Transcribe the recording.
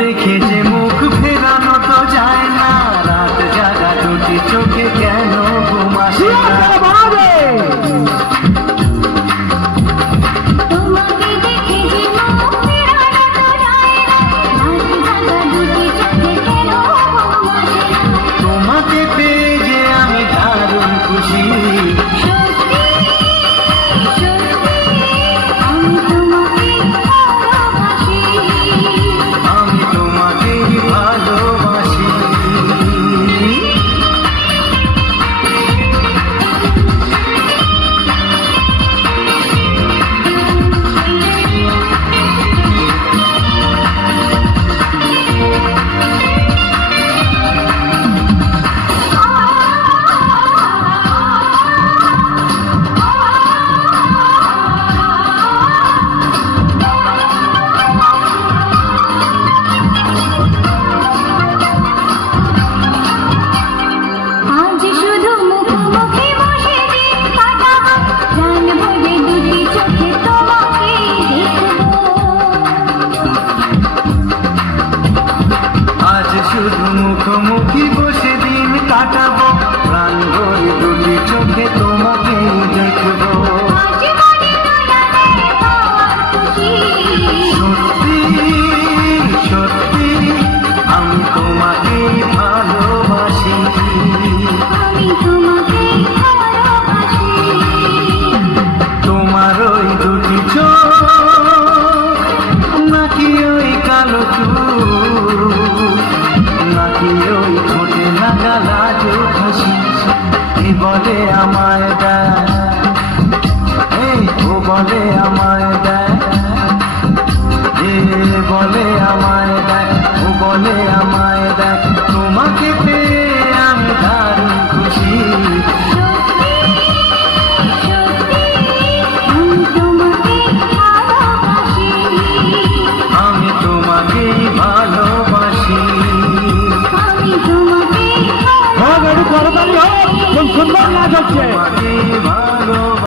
দেখে যে মুখ ফেরানো তো যায় না, রাত জাগা দুটি চোখে কেন ঘুম আসে না? তোমাকে পেয়ে যে আমি দারুণ খুশি, আমি তোমাকেই ভালোবাসি। শুধু মুখোমুখি বসে দিন কাটাবো, প্রাণ ভরে দুটি চোখে তোমাকেই দেখবো। সত্যি সত্যি আমি তোমাকেই ভালোবাসি, তোমার ওই দুটি চোখ নাকি ওই কালো চুল, নাকি ওই ঠোঁটে লাগা লাজুক হাসি, এ বলে আমায় দেয়, এই ও বলে আমায় দেয়, এ বলে আমায় দেয়, ও বলে আমায় দেয়, তোমাকে পেয়ে আমি দারুণ খুশি। আমি তোমাকেই ভালোবাসি। খুব সুন্দর নাচ হচ্ছে।